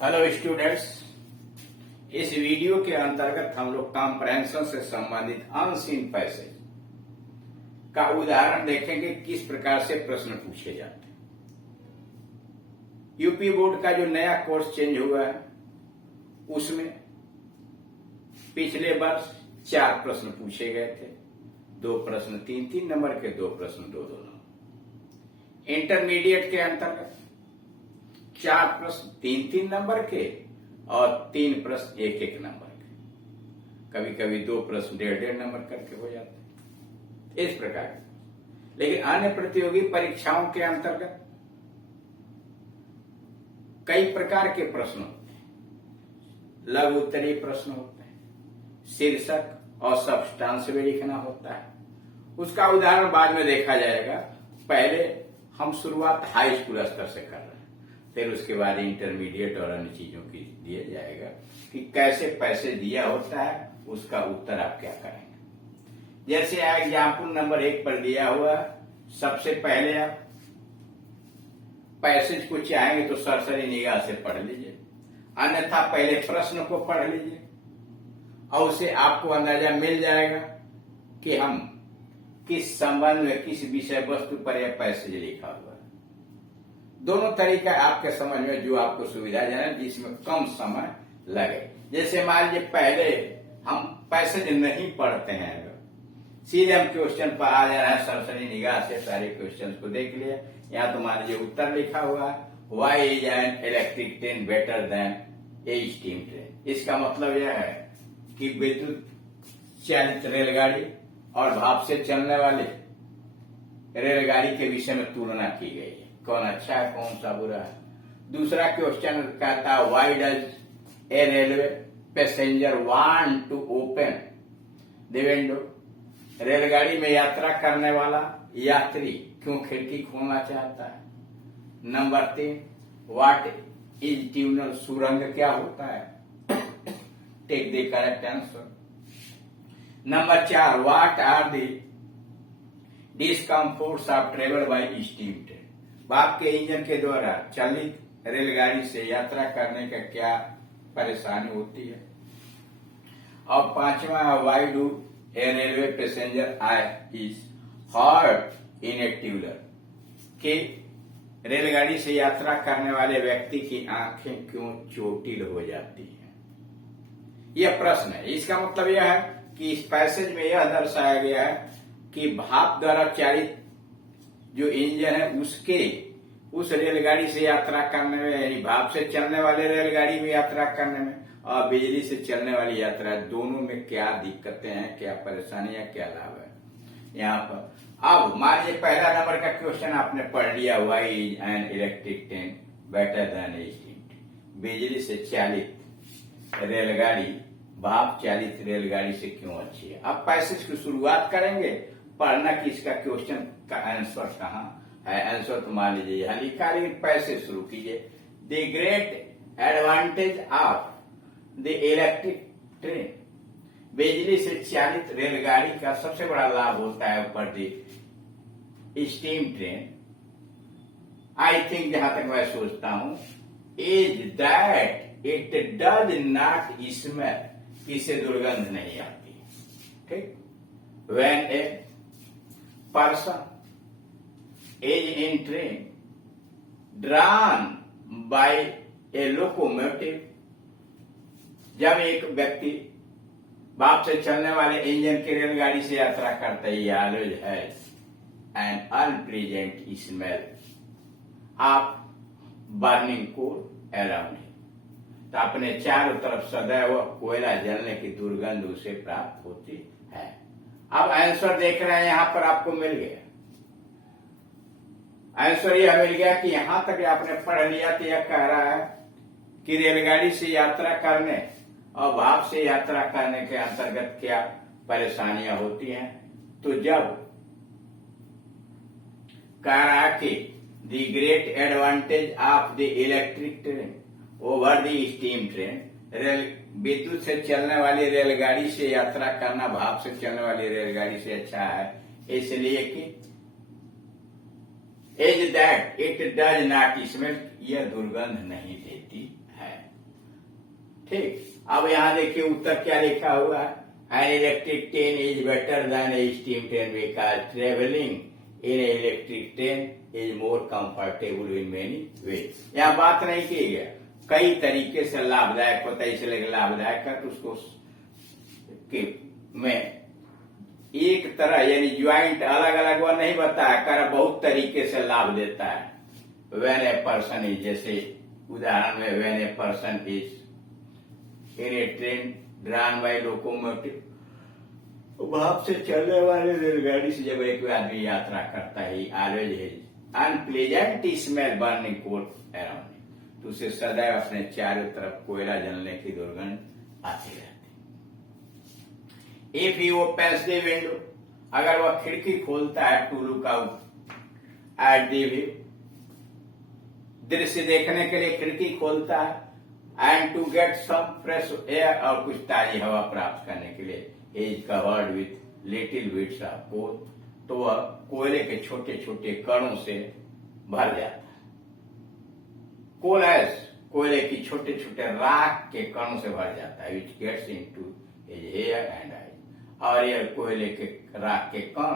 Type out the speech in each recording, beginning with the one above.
Hello students, इस video के अंतर्गत हम लोग कॉम्प्रहेंशन से संबंधित अनसीन पैसेज का उदाहरण देखेंगे। किस प्रकार से प्रश्न पूछे जाते हैं। यूपी बोर्ड का जो नया कोर्स चेंज हुआ है उसमें पिछले वर्ष 4 प्रश्न पूछे गए थे। 2 प्रश्न 3-3 नंबर के, 2 प्रश्न 2-2 नंबर। इंटरमीडिएट के अंतर्गत 4 प्रश्न 3-3 नंबर के और 3 प्रश्न 1-1 नंबर के। कभी कभी 2 प्रश्न 1.5 नंबर करके हो जाते हैं, इस प्रकार। लेकिन अन्य प्रतियोगी परीक्षाओं के अंतर्गत कई प्रकार के प्रश्न होते हैं। लघु उत्तरीय प्रश्न होते हैं, शीर्षक और सब्सटेंस भी लिखना होता है। उसका उदाहरण बाद में देखा जाएगा। पहले हम शुरुआत हाई स्कूल स्तर से कर रहे हैं, फिर उसके बाद इंटरमीडिएट और अन्य चीजों की दिया जाएगा कि कैसे पैसे दिया होता है, उसका उत्तर आप क्या करेंगे। जैसे एग्जाम्पल नंबर 1 पर दिया हुआ, सबसे पहले आप पैसेज को चाहेंगे तो सरसरी निगाह से पढ़ लीजिए, अन्यथा पहले प्रश्न को पढ़ लीजिए और उससे आपको अंदाजा मिल जाएगा कि हम किस संबंध में, किस विषय वस्तु पर यह पैसेज लिखा हुआ है। दोनों तरीका आपके समझ में जो आपको सुविधाजनक, जिसमें कम समय लगे। जैसे मान लीजिए पहले हम पैसेज नहीं पढ़ते हैं, सीधे हम क्वेश्चन पर आ जा रहे हैं, सरसरी निगाह से सारे क्वेश्चन को देख लिया। यहाँ तो मान लीजिए उत्तर लिखा हुआ है, why is an electric train better than a steam train. इसका मतलब यह है कि विद्युत चालित रेलगाड़ी और भाप से चलने वाले रेलगाड़ी के विषय में तुलना की गई है, कौन अच्छा है कौन सा बुरा है। दूसरा क्वेश्चन कहता है, why does a railway passenger want to open the window. रेलगाड़ी में यात्रा करने वाला यात्री क्यों खिड़की खोलना चाहता है। Number 3, what is tunnel. सुरंग क्या होता है। Take the correct answer. Number 4, what are the discomforts of travel by steam train. भाप के इंजन के द्वारा चलित रेलगाड़ी से यात्रा करने का क्या परेशानी होती है। और 5वां, why do a railway passenger eye is hurt in a tubular. कि रेलगाड़ी से यात्रा करने वाले व्यक्ति की आंखें क्यों चोटिल हो जाती हैं। यह प्रश्न है। इसका मतलब यह है कि इस पैसेज में यह दर्शाया गया है कि भाप द्वारा चालित जो इंजन है उसके उस रेलगाड़ी से यात्रा करने में, यानी भाप से चलने वाले रेलगाड़ी में यात्रा करने में और बिजली से चलने वाली यात्रा, दोनों में क्या दिक्कतें हैं, क्या परेशानियां, क्या लाभ है। यहाँ पर अब मान लीजिए पहला नंबर का क्वेश्चन आपने पढ़ लिया, why is an electric train better than a steam train. बिजली से चालित रेलगाड़ी भाप चालित रेलगाड़ी से क्यों अच्छी है। अब पैसेज की शुरुआत करेंगे, पढ़ना कि इसका क्वेश्चन का आंसर कहाँ है। आंसर तो मान लीजिए यहाँ लिखा, लेकिन पैसेज शुरू कीजिए। The great advantage of the electric train. बिजली से चालित रेलगाड़ी का सबसे बड़ा लाभ होता है ऊपर दी स्टीम ट्रेन। आई थिंक, जहां तक मैं सोचता हूं, is that it does not smell. किसे दुर्गंध नहीं आती। ठीक। When a person is in train drawn by a locomotive. जब एक व्यक्ति भाप से चलने वाले इंजन की रेलगाड़ी से यात्रा करता है, he always has an unpleasant smell of burning coal around him। तो अपने चारों तरफ सदैव कोयला जलने की दुर्गंध उसे प्राप्त होती है। अब आंसर देख रहे हैं, यहां पर आपको मिल गया आंसर। यह मिल गया कि यहां तक आपने पढ़ लिया तो यह कह रहा है कि रेलगाड़ी से यात्रा करने और भाप से यात्रा करने के अंतर्गत क्या परेशानियां होती हैं। तो जब कह रहा कि the great advantage of the electric train over the steam train, विद्युत से चलने वाली रेलगाड़ी से यात्रा करना भाप से चलने वाली रेलगाड़ी से अच्छा है, इसलिए कि is that it does not smell, यह दुर्गंध नहीं देती है। ठीक। अब यहाँ देखिए उत्तर क्या लिखा हुआ है, N electric train is better than a steam train because travelling in electric train is more comfortable in many ways. यहाँ बात नहीं की गया, कई तरीके से लाभदायक होता है, इसलिए लाभदायक है तो उसको में एक तरह यानी ज्वाइंट अलग अलग वह नहीं बताया कर, बहुत तरीके से लाभ देता है। वेन ए पर्सन इज, जैसे उदाहरण में when a person is in a train drawn by locomotive, भाप से चलने वाले रेलगाड़ी से जब एक आदमी यात्रा करता है, ऑलवेज है unpleasant smell burning coal around, तो उसे सदैव अपने चारों तरफ कोयला जलने की दुर्गंध आती रहती। If he opens the window, अगर वह खिड़की खोलता है to look out at the view, दृश्य देखने के लिए खिड़की खोलता है, and to get some fresh air, और कुछ ताजी हवा प्राप्त करने के लिए, is covered with little bits of coal, तो वह कोयले के छोटे छोटे कणों से भर जाता है। कोल एज, कोयले की छोटे छोटे राख के कणों से भर जाता है, which gets into his hair and eye, और यह कोयले के राख के कण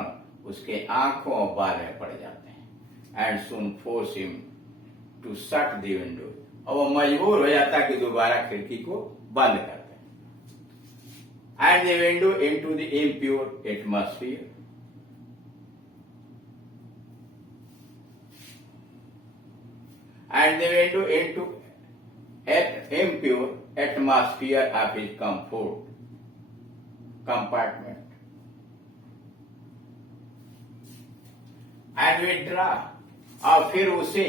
उसके आंखों और बाल में पड़ जाते हैं। And soon force him to shut the window, और वो मजबूर हो जाता है कि दोबारा खिड़की को बंद कर दे। And the window into the impure atmosphere, and the window into impure atmosphere of his compartment, and withdraw, और फिर उसे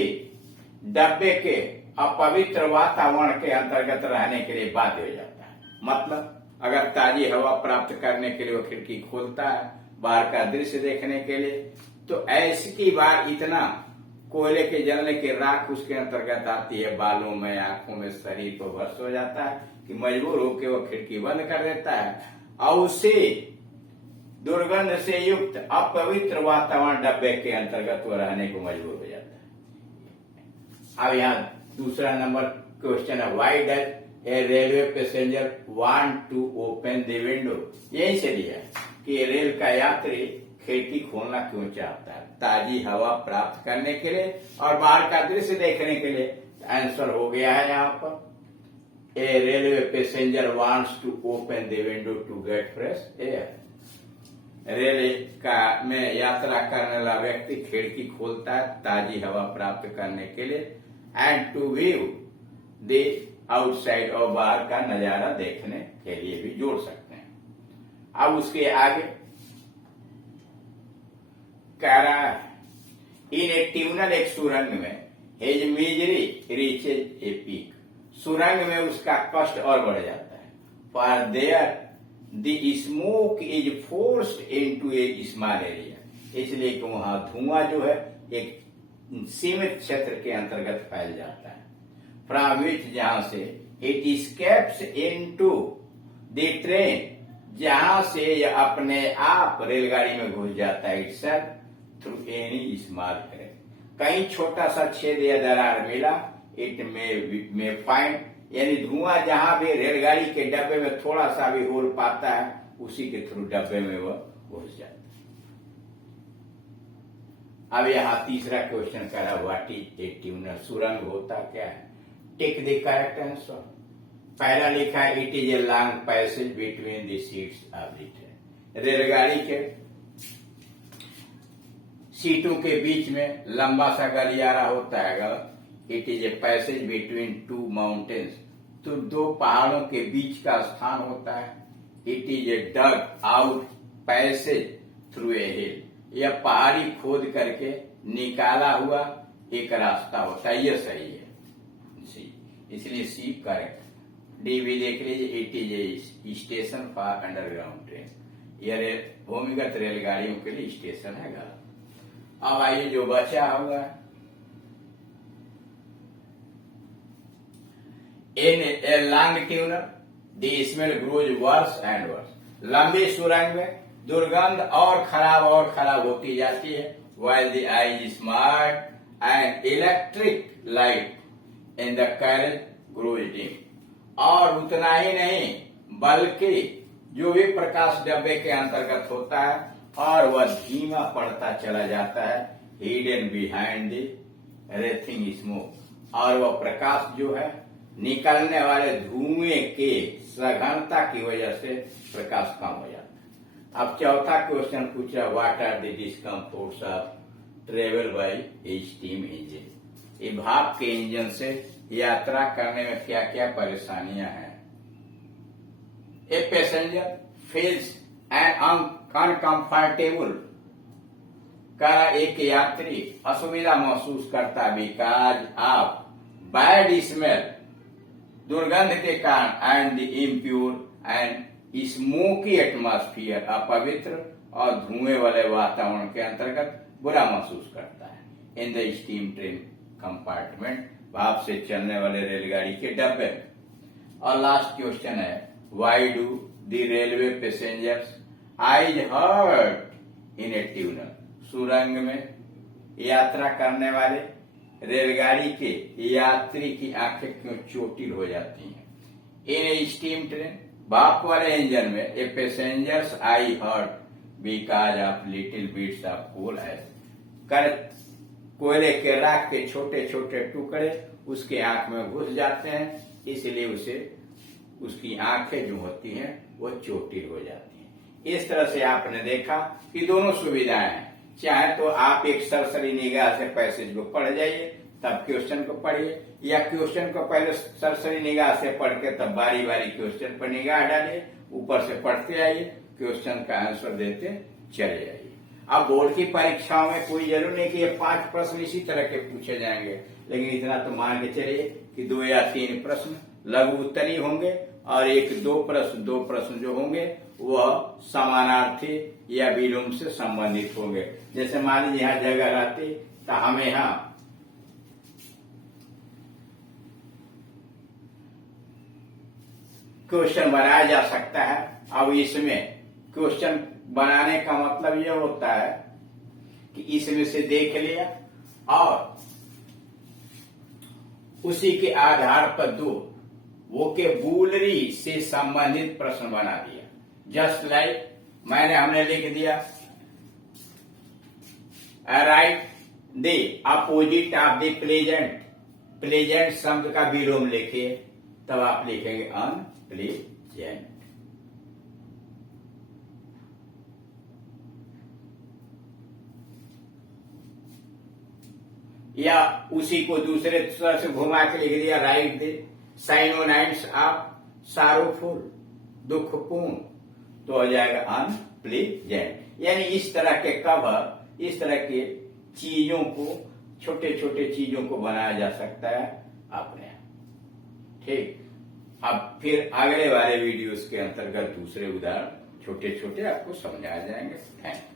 डब्बे के अपवित्र वातावरण के अंतर्गत रहने के लिए बाध्य हो जाता है। मतलब अगर ताजी हवा प्राप्त करने के लिए वो खिड़की खोलता है बाहर का दृश्य देखने के लिए, तो ऐसी की बार इतना कोयले के जलने की राख उसके अंतर्गत आती है, बालों में, आंखों में, शरीर को भस्म हो जाता है कि मजबूर होकर वो खिड़की बंद कर देता है, और उसे दुर्गंध से युक्त अपवित्र वातावरण डब्बे के अंतर्गत वो रहने को मजबूर हो जाता है। अब यहाँ दूसरा नंबर क्वेश्चन है, why does a railway passenger want to open the window, यही से लिया कि रेल का यात्री खिड़की खोलना क्यों चाहता है, ताजी हवा प्राप्त करने के लिए और बाहर का दृश्य देखने के लिए। आंसर हो गया है यहाँ पर, a railway passenger wants to open the window to get fresh air. रेल का में यात्रा करने वाला व्यक्ति खिड़की खोलता है ताजी हवा प्राप्त करने के लिए, and to view the outside, और बाहर का नजारा देखने के लिए भी जोड़ सकते हैं। अब उसके आगे कह रहा है, इन ए ट्यूनल, एक सुरंग में, as misery reaches a peak, सुरंग में उसका कष्ट और बढ़ जाता है। For there the smoke is forced into a small area, इसलिए कि वहां धुआं जो है एक सीमित क्षेत्र के अंतर्गत फैल जाता है। फ्रॉम विच, जहां से, it scapes into the train, जहां से यह अपने आप रेलगाड़ी में घुस जाता है, itself through any small crack, कहीं छोटा सा छेद या दरार मिला, इट में फाइंड, यानी धुआं जहां भी रेलगाड़ी के डब्बे में थोड़ा सा भी होल पाता है, उसी के थ्रू डब्बे में वह घुस जाता है। अब यहाँ तीसरा क्वेश्चन कर रहा, व्हाट इज ए ट्यूनल, सुरंग होता क्या है। Take the correct answer. पहला लिखा है, it is a long passage between the seats of the train, रेलगाड़ी के सीटों के बीच में लंबा सा गलियारा होता है। गलत, it is a passage between two mountains, तो दो पहाड़ों के बीच का स्थान होता है। It is a dug out passage through a hill, यह पहाड़ी खोद करके निकाला हुआ एक रास्ता होता है, यह सही है सी, इसलिए सी करेक्ट। डी भी देख लीजिए, it is A station for underground train, यह भूमिगत रेलगाड़ियों के लिए स्टेशन है। गलत। अब आइए जो बचा हुआ, in a long tunnel the smell grows worse and worse, लंबी सुरंग में दुर्गंध और खराब होती जाती है। while the eye is smart and electric light in the carriage grows dim, और उतना ही नहीं बल्कि जो भी प्रकाश डब्बे के अंतर्गत होता है और वह धीमा पड़ता चला जाता है, hidden behind the rethink smoke, और वह प्रकाश जो है निकलने वाले धुएं के सघनता की वजह से प्रकाश कम हो जाता है। अब चौथा क्वेश्चन पूछा, what are the discomforts of travel by a steam engine. ये भाप के इंजन से यात्रा करने में क्या क्या परेशानियां हैं। A passenger feels an uncomfortable, का एक यात्री असुविधा महसूस करता बिकॉज ऑफ बैड स्मेल, दुर्गंध के कारण, and the impure and smoky atmosphere, अपवित्र और धुएं वाले वातावरण के अंतर्गत बुरा महसूस करता है। In the steam train compartment, भाप से चलने वाले रेलगाड़ी के डब्बे में। और लास्ट क्वेश्चन है, why do the railway passengers eyes hurt in a tunnel. सुरंग में यात्रा करने वाले रेलगाड़ी के यात्री की आंखें क्यों चोटिल हो जाती हैं। इन ए स्टीम ट्रेन, भाप वाले इंजन में, a passengers eye hurt because of little bits of coal ash, कर कोयले के राख के छोटे छोटे टुकड़े उसके आंख में घुस जाते हैं, इसलिए उसे उसकी आंखें जो होती हैं वो चोटिल हो जाती हैं। इस तरह से आपने देखा कि दोनों सुविधाएं हैं। चाहे तो आप एक सरसरी निगाह से पैसेज को पढ़ जाइए, तब क्वेश्चन को पढ़िए, या क्वेश्चन को पहले सरसरी निगाह से पढ़ के तब बारी बारी क्वेश्चन पर निगाह डालिए, ऊपर से पढ़ते आइए, क्वेश्चन का आंसर देते चले जाइए। अब बोर्ड की परीक्षाओं में कोई जरूर नहीं कि ये 5 प्रश्न इसी तरह के पूछे जाएंगे, लेकिन इतना तो मान के चलिए कि 2 या 3 प्रश्न लघु उत्तरी होंगे और 1-2 प्रश्न जो होंगे वह समानार्थी या विलोम से संबंधित होंगे। जैसे मान लीजिए यहाँ जगह रहती तो हमें यहाँ क्वेश्चन बनाया जा सकता है। अब इसमें क्वेश्चन बनाने का मतलब यह होता है कि इसमें से देख लिया और उसी के आधार पर 2 वोकेबुलरी से संबंधित प्रश्न बना दिया। जस्ट लाइक हमने लिख दिया, right the opposite of the pleasant, pleasant शब्द का विलोम लिखिए, तब आप लिखेंगे अनप्लेजेंट। या उसी को दूसरे तरह से घुमा के लिख दिया, राइट द साइनोनाइम्स ऑफ सारोफुल, दुखपूर्ण, तो हो जाएगा अनप्लेजेंट। यानी इस तरह के कवर, इस तरह के चीजों को, छोटे छोटे चीजों को बनाया जा सकता है अपने। ठीक, अब फिर अगले वाले वीडियोस के अंतर्गत दूसरे उदाहरण छोटे छोटे आपको समझाए जाएंगे। Thank you.